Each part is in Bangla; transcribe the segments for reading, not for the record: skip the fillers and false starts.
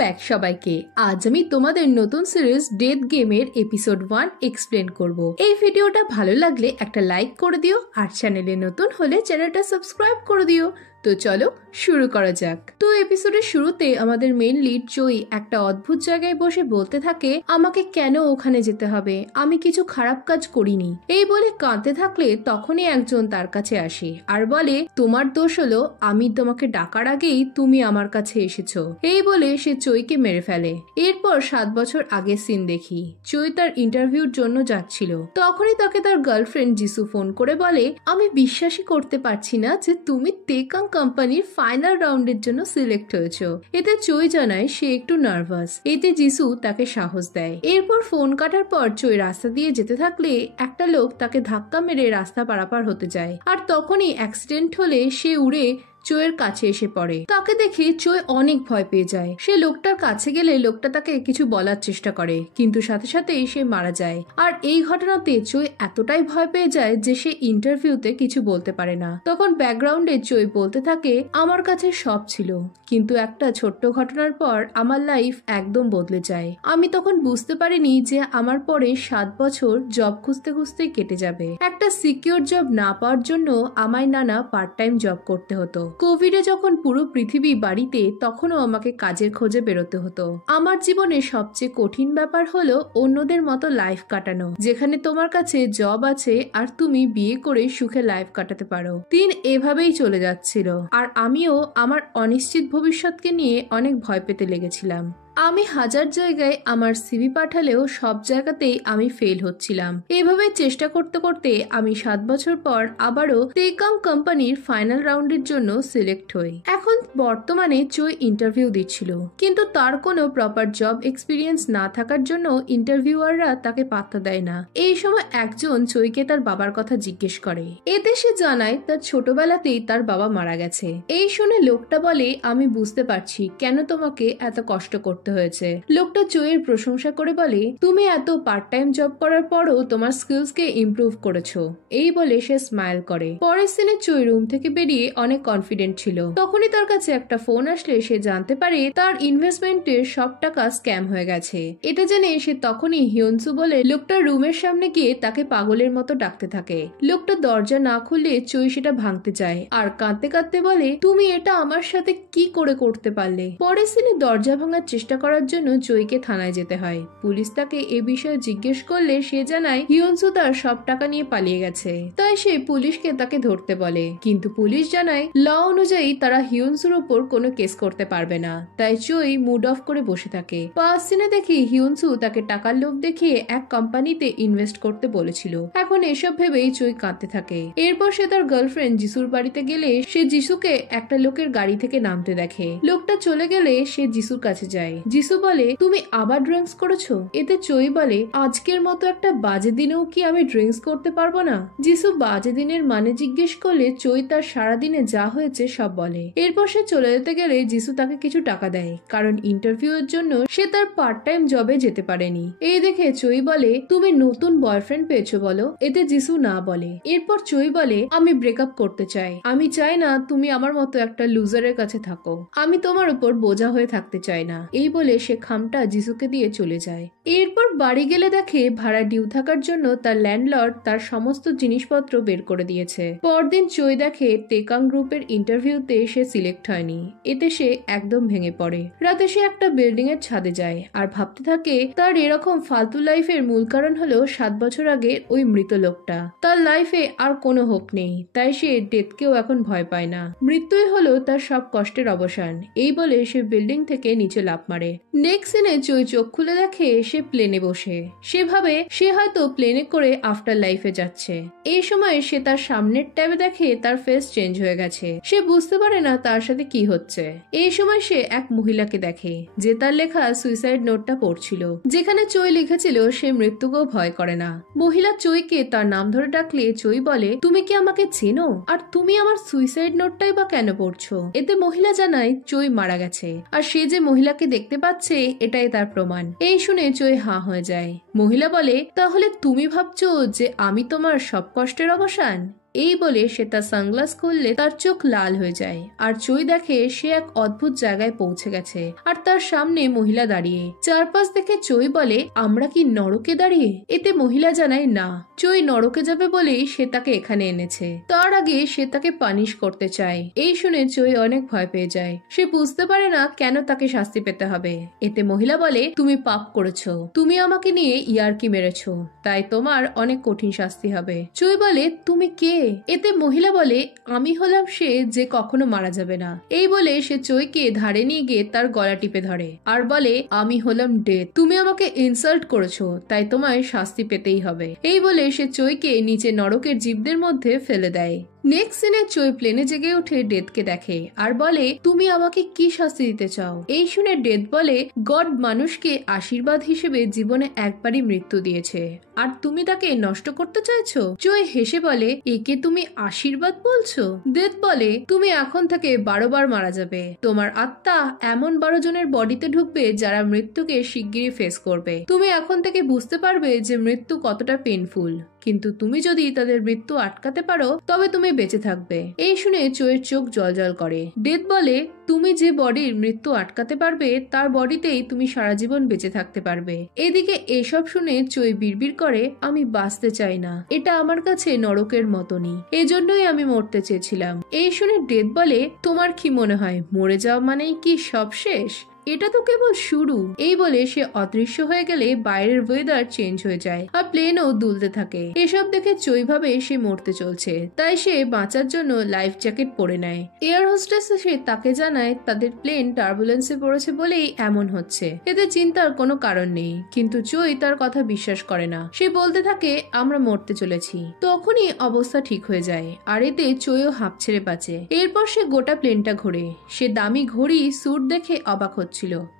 ব্যাক সবাইকে। আজ আমি তোমাদের নতুন সিরিজ ডেথ গেমের এপিসোড 1 এক্সপ্লেন করব। এই ভিডিওটা ভালো লাগলে একটা লাইক করে দিও, আর চ্যানেলে নতুন হলে চ্যানেলটা সাবস্ক্রাইব করে দিও। তো চলো শুরু করা যাক। তো এপিসোডের শুরুতে আমাদের মেইন লিড জয়ী একটা অদ্ভুত জায়গায় বসে বলতে থাকে, আমাকে কেন ওখানে যেতে হবে, আমি কিছু খারাপ কাজ করিনি। এই বলে কাঁদতে থাকলে তখনই একজন তার কাছে আসে আর বলে, তোমার দোষ হলো আমি তোমাকে ডাকার আগেই তুমি আমার কাছে এসেছো। এই বলে সে চৈকে মেরে ফেলে। এরপর 7 বছর আগের সিন দেখি। চৈ তার ইন্টারভিউর জন্য যাচ্ছিল, তখনই তাকে তার গার্লফ্রেন্ড যিসু ফোন করে বলে, আমি বিশ্বাসই করতে পারছি না যে তুমি তেকাং কোম্পানির ফাইনাল রাউন্ডের জন্য সিলেক্ট হয়েছো। এতে চৈ জানায় সে একটু নার্ভাস। এতে যিসু তাকে সাহস দেয়। এরপর ফোন কাটার পর চৈ রাস্তা দিয়ে যেতে থাকলে একটা লোক তাকে ধাক্কা মেরে রাস্তা পারাপার হতে যায়, আর তখনই অ্যাক্সিডেন্ট হলে সে উড়ে চৈয়ের কাছে এসে পড়ে। তাকে দেখে চৈ অনেক ভয় পেয়ে যায়। সে লোকটার কাছে গেলে লোকটা তাকে কিছু বলার চেষ্টা করে, কিন্তু সাথে সাথেই সে মারা যায়। আর এই ঘটনাতে চৈ এতটাই ভয় পেয়ে যায় যে সে ইন্টারভিউতে কিছু বলতে পারে না। তখন ব্যাকগ্রাউন্ডে চৈ বলতে থাকে, আমার কাছে সব ছিল, কিন্তু একটা ছোট্ট ঘটনার পর আমার লাইফ একদম বদলে যায়। আমি তখন বুঝতে পারিনি যে আমার পরে 7 বছর জব খুঁজতে খুঁজতে কেটে যাবে। একটা সিকিউর জব না পাওয়ার জন্য আমায় নানা পার্ট টাইম জব করতে হতো। কোভিডে যখন পুরো পৃথিবী বাড়িতে, তখনও আমাকে কাজের খোঁজে বেরোতে হতো। আমার জীবনে সবচেয়ে কঠিন ব্যাপার হলো অন্যদের মতো লাইফ কাটানো, যেখানে তোমার কাছে জব আছে আর তুমি বিয়ে করে সুখে লাইফ কাটাতে পারো। দিন এভাবেই চলে যাচ্ছিল, আর আমিও আমার অনিশ্চিত ভবিষ্যৎকে নিয়ে অনেক ভয় পেতে লেগেছিলাম। আমি হাজার জায়গায় আমার সিভি পাঠালেও সব জায়গাতেই আমি ফেল হচ্ছিলাম। এভাবে চেষ্টা করতে করতে আমি 7 বছর পর আবারও তেকাং কোম্পানির ফাইনাল রাউন্ডের জন্য সিলেক্ট হই। এখন বর্তমানে চৈ ইন্টারভিউ দিচ্ছিল, কিন্তু তার কোনো প্রপার জব এক্সপিরিয়েন্স না থাকার জন্য ইন্টারভিউয়াররা তাকে পাত্তা দেয় না। এই সময় একজন চৈকে তার বাবার কথা জিজ্ঞেস করে। এতে সে জানায় তার ছোটবেলাতেই তার বাবা মারা গেছে। এই শুনে লোকটা বলে, আমি বুঝতে পারছি কেন তোমাকে এত কষ্ট করতে হয়েছে। লোকটা চৈয়ের প্রশংসা করে বলে, তুমি এত পার্ট টাইম জব করার পরও তোমার স্কিলস কে ইমপ্রুভ করেছো। এই বলে সে স্মাইল করে। পরের সিনে চৈ রুম থেকে বেরিয়ে অনেক কনফিডেন্ট ছিল। তখনই তার কাছে একটা ফোন আসলে সে জানতে পারে তার ইনভেস্টমেন্টের সব টাকা স্ক্যাম হয়ে গেছে। এটা জেনে সে তখনই হিয়নসু বলে লোকটার রুমের সামনে গিয়ে তাকে পাগলের মতো ডাকতে থাকে। লোকটা দরজা না খুললে চৈ সেটা ভাঙতে চায় আর কাঁদতে কাঁদতে বলে, তুমি এটা আমার সাথে কি করে করতে পারলে। পরের সিনে দরজা ভাঙার চেষ্টা করার জন্য চৈকে থানায় যেতে হয়। পুলিশ তাকে এ বিষয়ে জিজ্ঞেস করলে সে জানায় হিয়নসু তার সব টাকা নিয়ে পালিয়ে গেছে। তাই সে পুলিশকে তাকে ধরতে বলে, কিন্তু পুলিশ জানায় ল অনুযায়ী তারা হিয়নসুর উপর কোনো কেস করতে পারবে না। তাই চৈ মুড অফ করে বসে থাকে। পাঁচ সিনে দেখি হিয়নসু তাকে টাকার লোভ দেখিয়ে এক কোম্পানিতে ইনভেস্ট করতে বলেছিল। এখন এসব ভেবেই চৈ কাঁদতে থাকে। এরপর সে তার গার্লফ্রেন্ড যিশুর বাড়িতে গেলে সে যিশুকে একটা লোকের গাড়ি থেকে নামতে দেখে। লোকটা চলে গেলে সে যিশুর কাছে যায়। যিশু বলে, তুমি আবার ড্রিঙ্কস করেছো? এতে চৈ বলে, আজকের মতো একটা বাজে দিনেও কি আমি ড্রিঙ্কস করতে পারবো না? যিশু বাজে দিনের মানে জিজ্ঞেস করলে চৈ তার সারাদিনে যা হয়েছে সব বলে। এরপর সে চলে যেতে গেলে যিশু তাকে কিছু টাকা দেয়, কারণ ইন্টারভিউ এর জন্য সে তার পার্ট টাইম জবে যেতে পারেনি। এই দেখে চৈ বলে, তুমি নতুন বয়ফ্রেন্ড পেয়েছো বলো? এতে যিশু না বলে। এরপর চৈ বলে, আমি ব্রেকআপ করতে চাই। আমি চাই না তুমি আমার মতো একটা লুজারের কাছে থাকো। আমি তোমার উপর বোঝা হয়ে থাকতে চাই না। এই বলে সে খামটা যিশুকে দিয়ে চলে যায়। এরপর বাড়ি গেলে দেখে ভাড়া ডিউ থাকার জন্য তার ল্যান্ডলর্ড তার সমস্ত জিনিসপত্র বের করে দিয়েছে। পরদিন চৈ দেখে তেকাং গ্রুপের ইন্টারভিউতে সে সিলেক্ট হয়নি। এতে সে একদম ভেঙে পড়ে। রাতে সে একটা বিল্ডিং এর ছাদে যায় আর ভাবতে থাকে তার এরকম ফালতু লাইফের মূল কারণ হলো 7 বছর আগে ওই মৃত লোকটা। তার লাইফে আর কোনো হোপ নেই, তাই সে ডেথকেও এখন ভয় পায় না। মৃত্যুই হলো তার সব কষ্টের অবসান। এই বলে সে বিল্ডিং থেকে নিচে লাফ মারে। নেক্সট সিনে চৈ চোখ খুলে দেখে সে প্লেনে বসে। সে ভাবে সে হয়তো প্লেনে করে আফটার লাইফে যাচ্ছে। এই সময় সে তার সামনের ট্যাবে দেখে তার ফেস চেঞ্জ হয়ে গেছে। সে বুঝতে পারে না তার সাথে কি হচ্ছে। এই সময় সে এক মহিলাকে দেখে যে তার লেখা সুইসাইড নোটটা পড়ছিল, যেখানে চৈ লিখেছিল সে মৃত্যুকেও ভয় করে না। মহিলা চৈকে তার নাম ধরে ডাকলে চৈ বলে, তুমি কি আমাকে চেনো? আর তুমি আমার সুইসাইড নোটটাই বা কেন পড়ছো? এতে মহিলা জানায় চৈ মারা গেছে, আর সে যে মহিলাকে দেখতে পাচ্ছে এটাই তার প্রমাণ। এই শুনে চৈ হাঁ হয়ে যায়। মহিলা বলে, তাহলে তুমি ভাবছো যে আমি তোমার সব কষ্টের অবসান? এই বলে সে তার সানগ্লাস খুললে তার চোখ লাল হয়ে যায় আর চই দেখে সে এক অদ্ভুত জায়গায় পৌঁছে গেছে আর তার সামনে মহিলা দাঁড়িয়ে। চারপাশ দেখে চই বলে, আমরা কি নরকে দাঁড়িয়ে? এতে মহিলা জানায় না, চই নরকে যাবে বলেই সে তাকে এখানে এনেছে। তার আগে সে তাকে পানিশ করতে চায়। এই শুনে চই অনেক ভয় পেয়ে যায়। সে বুঝতে পারে না কেন তাকে শাস্তি পেতে হবে। এতে মহিলা বলে, তুমি পাপ করেছো, তুমি আমাকে নিয়ে ইয়ার্কি মেরেছো, তাই তোমার অনেক কঠিন শাস্তি হবে। চই বলে, তুমি কে? এতে মহিলা বলে, আমি হলাম সে যে কখনো মারা যাবে না। এই বলে সে চইকে ধারে নিয়ে গিয়ে তার গলা টিপে ধরে আর বলে, আমি হলাম ডেথ, তুমি আমাকে ইনসাল্ট করেছো, তাই তোমায় শাস্তি পেতেই হবে। এই বলে সে চইকে নিচে নরকের জীবদের মধ্যে ফেলে দেয়। নেক্সট সিনে চই প্লেনে জেগে উঠে ডেথকে দেখে আর বলে, তুমি আমাকে কি শাস্তি দিতে চাও? এই শুনে ডেথ বলে, গড মানুষকে আশীর্বাদ হিসেবে জীবনে একবারই মৃত্যু দিয়েছে আর তুমি তাকে নষ্ট করতে চাইছো? চই হেসে বলে, একে তুমি আশীর্বাদ বলছো? ডেথ বলে, তুমি এখন থেকে 12 বার মারা যাবে। তোমার আত্মা এমন 12 জনের বডিতে ঢুকবে যারা মৃত্যুকে শিগগিরই ফেস করবে। তুমি এখন থেকে বুঝতে পারবে যে মৃত্যু কতটা পেইনফুল, কিন্তু তুমি যদি তাদের মৃত্যু আটকাতে পারো তবে তুমি বেঁচে থাকবে। এই শুনে চোয়ের চোখ জলজল করে। ডেথ বলে, তুমি যে বডির মৃত্যু আটকাতে পারবে তার বডিতেই তুমি সারা জীবন বেঁচে থাকতে পারবে। এদিকে এসব শুনে চই বিড়বিড় করে, আমি বাঁচতে চাই না, এটা আমার কাছে নরকের মতনই, এজন্যই আমি মরতে চেয়েছিলাম। এই শুনে ডেথ বলে, তোমার কি মনে হয় মরে যাওয়া মানেই কি সব শেষ? এটা তো কেবল শুরু। এই বলে সে অদৃশ্য হয়ে গেলে বাইরের ওয়েদার চেঞ্জ হয়ে যায় আর প্লেনও দুলতে থাকে। এসব দেখে চই ভাবে সে মরতে চলছে, তাই সে বাঁচার জন্য লাইফ জ্যাকেট পরে নেয়। এয়ার হোস্টেস এসে তাকে জানায় তাদের প্লেন টার্বুলেন্সে পড়েছে বলেই এমন হচ্ছে, এতে চিন্তার কোনো কারণ নেই। কিন্তু চই তার কথা বিশ্বাস করে না। সে বলতে থাকে, আমরা মরতে চলেছি। তখনই অবস্থা ঠিক হয়ে যায় আর এতে চইও হাঁপ ছেড়ে বাঁচে। এরপর সে গোটা প্লেনটা ঘোরে। সে দামি ঘড়ি স্যুট দেখে অবাক হচ্ছে।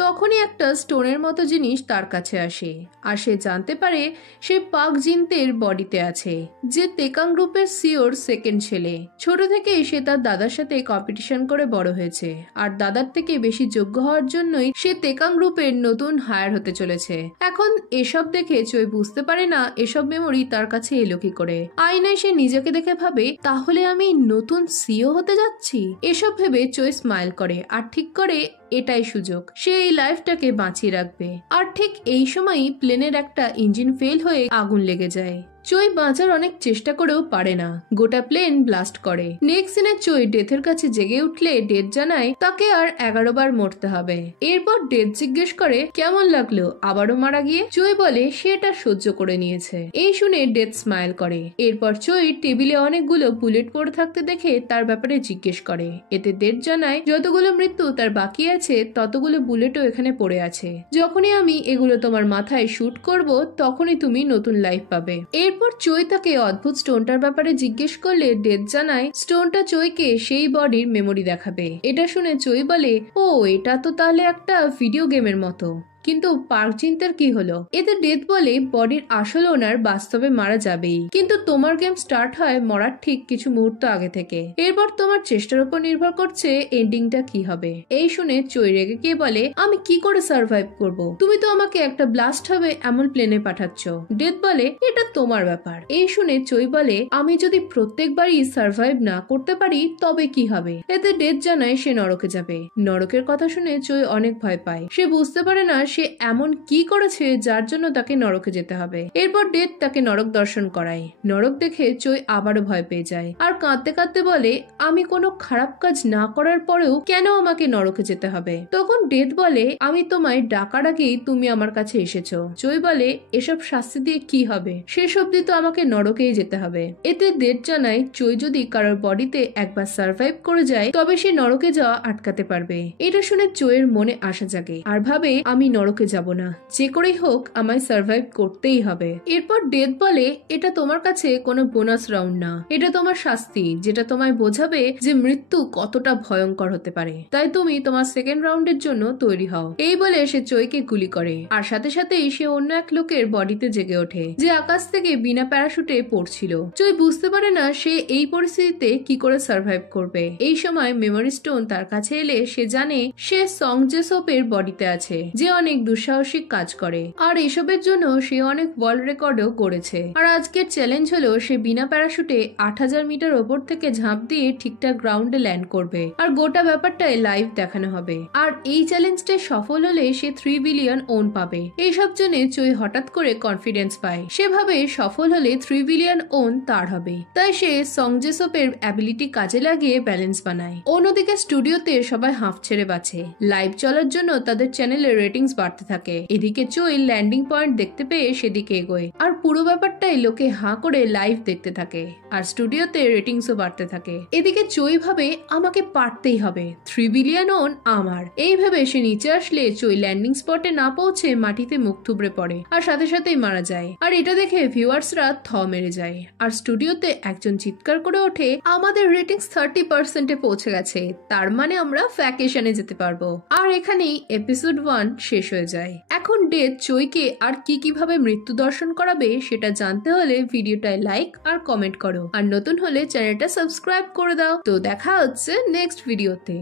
তখনই একটা স্টোনের মতো জিনিস তার কাছে আসে আর সে জানতে পারে সে পাক জিনতের বডিতে আছে, যে তেকাং গ্রুপের সিওর সেকেন্ড ছেলে। ছোট থেকেই সে তার দাদার সাথে কম্পিটিশন করে বড় হয়েছে আর দাদার থেকে বেশি যোগ্য হওয়ার জন্যই সে তেকাং গ্রুপের নতুন হায়ার হতে চলেছে। এখন এসব দেখে চই বুঝতে পারে না এসব মেমোরি তার কাছে এলো কি করে। আয়নায় সে নিজেকে দেখে ভাবে, তাহলে আমি নতুন সিও হতে যাচ্ছি। এসব ভেবে চই স্মাইল করে আর ঠিক করে এটাই সুযোগ, সে এই লাইফটাকে বাঁচিয়ে রাখবে। আর ঠিক এই সময়ই প্লেনের একটা ইঞ্জিন ফেল হয়ে আগুন লেগে যায়। চই বাঁচার অনেক চেষ্টা করেও পারে না, গোটা প্লেন ব্লাস্ট করে। নেক্সট সিনে চই ডেথের কাছে জেগে উঠলে ডেথ জানায় তাকে আর 11 বার মরতে হবে। এরপর ডেথ জিজ্ঞেস করে, কেমন লাগলো আবারও মারা গিয়ে? চই বলে সে এটা সহ্য করে নিয়েছে। এই শুনে ডেথ স্মাইল করে। এরপর চই টেবিলে অনেকগুলো বুলেট পড়ে থাকতে দেখে তার ব্যাপারে জিজ্ঞেস করে। এতে ডেথ জানায়, যতগুলো মৃত্যু তার বাকি আছে ততগুলো বুলেটও এখানে পড়ে আছে। যখনই আমি এগুলো তোমার মাথায় শুট করব তখনই তুমি নতুন লাইফ পাবে। এরপর চই তাকে অদ্ভুত স্টোনটার ব্যাপারে জিজ্ঞেস করলে ডেথ জানায় স্টোনটা চইকে সেই বডির মেমোরি দেখাবে। এটা শুনে চই বলে, ও এটা তো তাহলে একটা ভিডিও গেমের মতো। কিন্তু পার্ক জিনতের কি হলো? এতে ডেথ বলে, বডির আসল ওনার বাস্তবে মারা যাবেই, কিন্তু তোমার গেম স্টার্ট হয় মরার ঠিক কিছু মুহূর্ত আগে থেকে। এরপর তোমার চেষ্টার উপর নির্ভর করছে এন্ডিংটা কি হবে। এই শুনে চই রেগে গিয়ে বলে, আমি কি করে সার্ভাইভ করব? তুমি তো আমাকে একটা ব্লাস্ট হবে এমন প্লেনে পাঠাচ্ছ। ডেথ বলে, এটা তোমার ব্যাপার। এই শুনে চই বলে, আমি যদি প্রত্যেকবারই সার্ভাইভ না করতে পারি তবে কি হবে? এতে ডেথ জানায় সে নরকে যাবে। নরকের কথা শুনে চই অনেক ভয় পায়। সে বুঝতে পারে না সে এমন কি করেছে যার জন্য তাকে নরকে যেতে হবে। এরপর ডেথ তাকে নরক দর্শন করায়। নরক দেখে চই আবারও ভয় পেয়ে যায় আর কাঁদতে কাঁদতে বলে, আমি কোনো খারাপ কাজ না করার পরেও কেন আমাকে নরকে যেতে হবে? তখন ডেথ বলে, আমি তোমায় ডাকার আগেই তুমি আমার কাছে এসেছো। চই বলে, এসব শাস্তি দিয়ে কি হবে? শেষ অব্দি তো আমাকে নরকেই যেতে হবে। এতে ডেথ জানায় চই যদি কারোর বডিতে একবার সার্ভাইভ করে যায় তবে সে নরকে যাওয়া আটকাতে পারবে। এটা শুনে চইয়ের মনে আশা জাগে আর ভাবে, আমি নরকে যাব না, যে করেই হোক আমায় সার্ভাইভ করতেই হবে। এরপর ডেথ বলে, এটা তোমার কাছে কোনো বোনাস রাউন্ড না, এটা তোমার শাস্তি, যেটা তোমায় বোঝাবে যে মৃত্যু কতটা ভয়ঙ্কর হতে পারে। তাই তুমি তোমার সেকেন্ড রাউন্ডের জন্য তৈরি হও। এই বলে সে চইকে গুলি করে আর সাথে সাথেই সে অন্য এক লোকের বডিতে জেগে ওঠে, যে আকাশ থেকে বিনা প্যারাশুটে পড়ছিল। চই বুঝতে পারে না সে এই পরিস্থিতিতে কি করে সার্ভাইভ করবে। এই সময় মেমোরি স্টোন তার কাছে এলে সে জানে সে সং জেসপের বডিতে আছে, যে অনেক অনেক দুঃসাহসিক কাজ করে, আর এসবের জন্য সে অনেক ওয়ার্ল্ড রেকর্ডও করেছে। আর আজকের চ্যালেঞ্জ হলো সে বিনা প্যারাশুটে 8000 মিটার ওপর থেকে ঝাঁপ দিয়ে ঠিকঠাক গ্রাউন্ডে ল্যান্ড করবে, আর গোটা ব্যাপারটাই লাইভ দেখানো হবে। আর এই চ্যালেঞ্জটা সফল হলে সে 3 বিলিয়ন ওন পাবে। এইসব জেনে চই হঠাৎ করে কনফিডেন্স পায়। সেভাবে সফল হলে 3 বিলিয়ন ওন তার হবে, তাই সে সং জেসপের অ্যাবিলিটি কাজে লাগিয়ে ব্যালেন্স বানায়। অন্যদিকে স্টুডিওতে সবাই হাঁফ ছেড়ে বাঁচে। লাইভ চলার জন্য তাদের চ্যানেলের রেটিংস বাড়তে থাকে। এদিকে চই ল্যান্ডিং পয়েন্ট দেখতে পেয়ে সেদিকে এগোয়, আর পুরো ব্যাপারটাই লোকে হাঁ করে লাইভ দেখতে থাকে, আর স্টুডিওতে রেটিংসও বাড়তে থাকে। এদিকে চই ভাবে আমাকে পারতেই হবে, 3 বিলিয়ন ওন আমার। এই ভেবে সে নিচে আসলে চই ল্যান্ডিং স্পটে না পৌঁছে মাটিতে মুখ থুবড়ে পড়ে, আর সাথে সাথেই মারা যায়। আর এটা দেখে ভিউয়ার্সরা থ মেরে যায়, আর স্টুডিওতে একজন চিৎকার করে ওঠে, আমাদের রেটিংস 30%-এ পৌঁছে গেছে, তার মানে আমরা ভ্যাকেশনে যেতে পারবো। আর এখানেই এপিসোড 1 শেষ হয়ে যায়। এখন ডেথ চইকে আর কিভাবে মৃত্যু দর্শন করাবে সেটা জানতে হলে ভিডিওটায় লাইক আর কমেন্ট করো, আর নতুন হলে চ্যানেলটা সাবস্ক্রাইব করে দাও। তো দেখা হচ্ছে নেক্সট ভিডিওতে।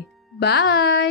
বাই।